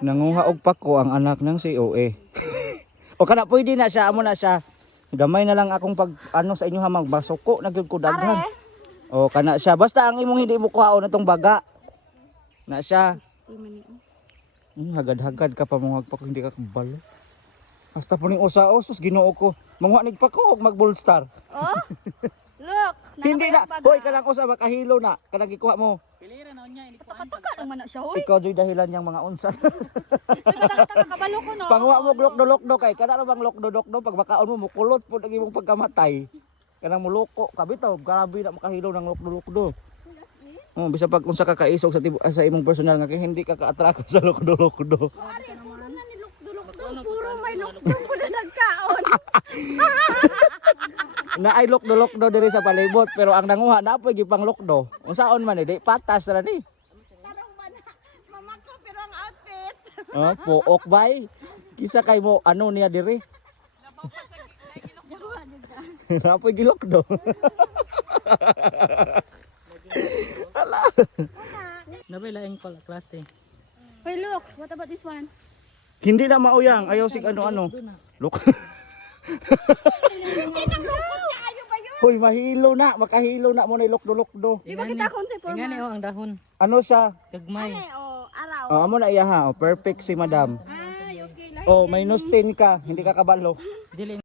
Nanguha og pako ang anak ng si OA. O kana pwede na siya, amo na siya. Gamay na lang akong pag ano sa inyo ha magbasuko nagyud ko daghan. O kana siya basta ang imong hindi mo kuhaon atong baga. Na siya. Hagad-hagad ka pa mo magpako hindi ka kabalo. Hasta po ning usa osos Ginoo ko. Manguha nig pako og mag-bullstar. Oh. Look. Hindi na. Hoy kanang usa makahilo na. Kanang gikuha mo. Pilira na niya ini Taka naman na siya, hoy. Ikaw joy dahilan yang mga unsa. Taka kabalo ko no. Panguha mo glok-dolok-do kay kana ra bang lokdo-dokdo pag bakaon mo mukulot pud ang imong pagkamatay. Kanang muloko kabitaw grabe na makahilo ng lokdo-lokdo. Oh, bisa pag unsa ka kaisog sa imong personal nga kay hindi ka ka-atrako sa lokdo-lokdo. Puro may lukdo po na nagkaon. Na ay lokdo-lokdo diri sa palibot pero ang nanguha na poy gipang lokdo. Unsaon man di patas ra ni. Tarong man mama ko pero ang outfit. Oh, puok bay. Kisa kay mo ano niya diri. Napoy gilokdo. Ala. Nabay laing klase. Hey look, what about this one? Hindi na mauyang, ayaw sig ano-ano. Look. Hoy, mahilo na, makahilo na mo na lokdo-lokdo. Di ba kita konti po? Ingani oh ang dahon. Ano siya? Gagmay. Oh, araw. Oh, amo na iya ha. Oh, perfect si madam. Ay, okay lang. Oh, minus 10 ka, hindi ka kabalo. Dili